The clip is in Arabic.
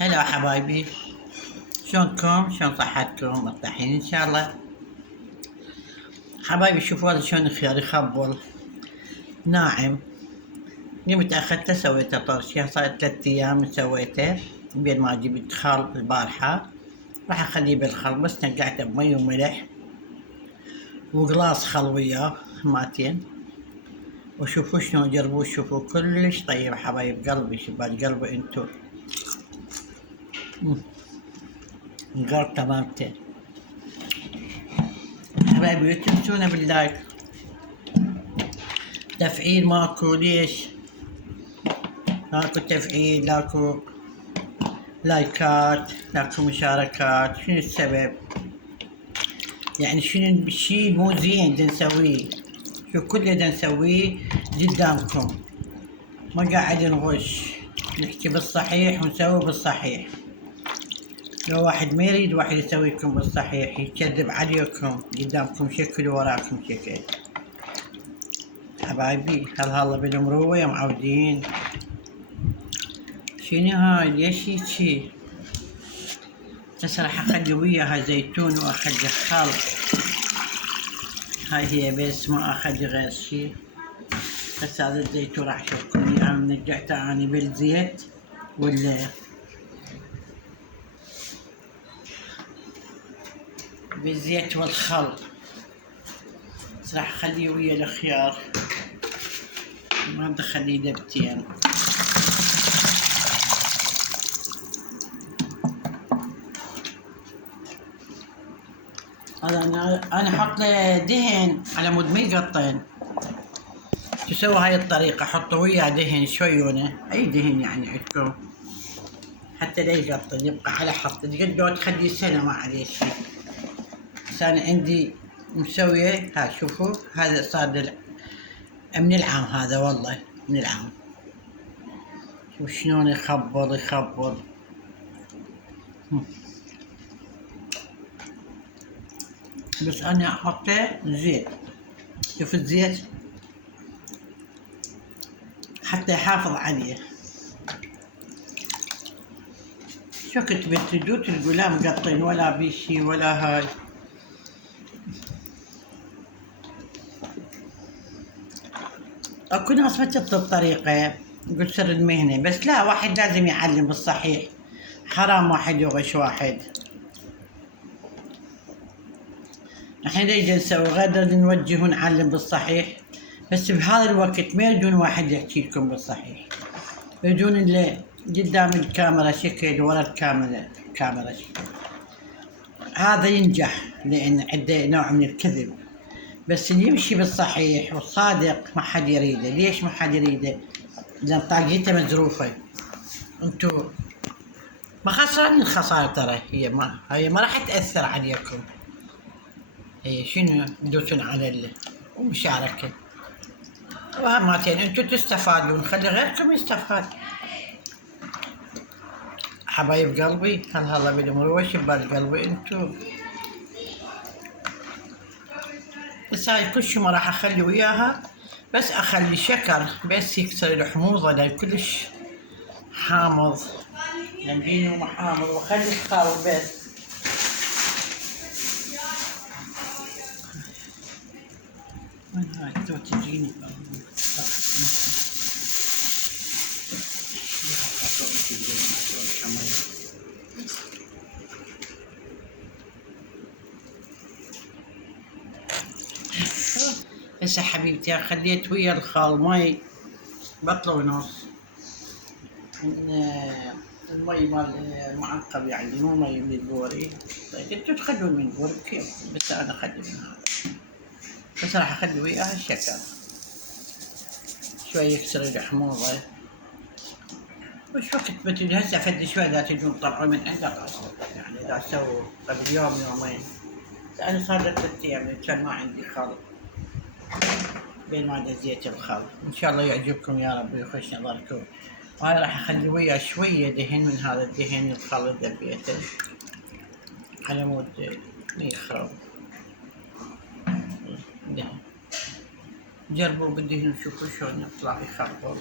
هلا حبايبي، شلونكم؟ شلون صحتكم؟ مرتاحين ان شاء الله. حبايبي شوفوا هذا شلون الخيار يخبل ناعم. قمت اخذته سويته طرش، صار 3 ايام سويته. بين ما جبت خل البارحة راح اخليه بالخل، بس نقعته بمي وملح وقلاص خل وياه ماتين. وشوفوا شلون جربوه، شوفوا كلش طيب حبايب قلبي، شباب قلبي انتو. قرب تمامتين حبايبي، لا تنسونا باللايك. تفعيل ماكو، ليش؟ ماكو تفعيل، لاكو لايكات، لاكو مشاركات، شنو السبب؟ يعني شنو الشي مو زين دا نسويه؟ شو كل دا نسويه قدامكم، ما قاعد نغش، نحكي بالصحيح ونسوي بالصحيح. لو واحد ما يريد واحد يسويكم بالصحيح، يكذب عليكم قدامكم شكل وراكم شكل. حبايبي هلا بالمروة يا معودين. شنو هاي؟ ليش هيجي؟ هسه راح اخلي وياها زيتون واخلي خل. هاي هي بس، ما اخلي غير شي. هسه هذا الزيتون راح اشوفكم اياه نقعته اني بالزيت ولا بالزيت والخل. بس راح اخليه ويا الخيار، ما بدي اخليه دبتين. هذا انا احط له دهن على مود ما يقطن. تسوي هاي الطريقة، حطوا وياه دهن شويونة، اي دهن يعني عندكم، حتى لا يقطن، يبقى على حط تقدروا تخليه سنة ما عليه شي. بس انا عندي مسوية، ها شوفوا هذا صار من العام، هذا والله من العام. شوف شلون يخبل يخبل. بس انا احطه زيت، شوف الزيت حتى يحافظ عليه. شو كنت بتردوا تلقوا لا مقطين ولا بيشي ولا هاي. اكو ناس ما تطلب الطريقة، يقول سر المهنة، بس لا، واحد لازم يعلم بالصحيح. حرام واحد يغش واحد. نحن ليش نسوي غير نوجه ونعلم بالصحيح، بس بهذا الوقت ما يريدون واحد يحكي لكم بالصحيح، يريدون اللي قدام الكاميرا شكل ورا الكاميرا شكل. هذا ينجح لأن عنده نوع من الكذب، بس اللي يمشي بالصحيح والصادق ما حد يريده. ليش ما حد يريده؟ لأن طاقيته مزروفة. انتو ما خسرانين خسارة، ترى هي ما راح تأثر عليكم. هي شنو تدوسون على المشاركة وهماتين، انتو تستفادون، خلي غيركم يستفاد. حبايب قلبي هلا بالمروة، شباب قلبي انتو. بس هاي كل شي ما راح اخلي وياها، بس اخلي شكر بس يكسر الحموضة، لان كلش حامض، لانه حامض، واخلي الخال بس. وين هاي تو تجيني؟ هسه حبيبتي خليت ويا الخال مي بطلة ونص من المي مال المعقب، يعني مو مي من البوري. طيب انتو تخلون من البوري كيف، بس انا اخلي من هذا. بس راح اخلي وياها الشكر شوي يكسر الحموضة. وش وقت بتجي هسه فد شوي اذا تجون تطلعون من عندك يعني اذا سووا قبل يوم يومين. انا صار لي 3 ايام كان ما عندي خال، بين ما دزيت الخل. ان شاء الله يعجبكم يا رب ويخش نظركم. وهاي راح اخلي وياه شوية دهن من هذا الدهن الخل اللي ذبيته على مود ما يخرب. دهن جربوا بالدهن وشوفوا شلون يطلع يخبل.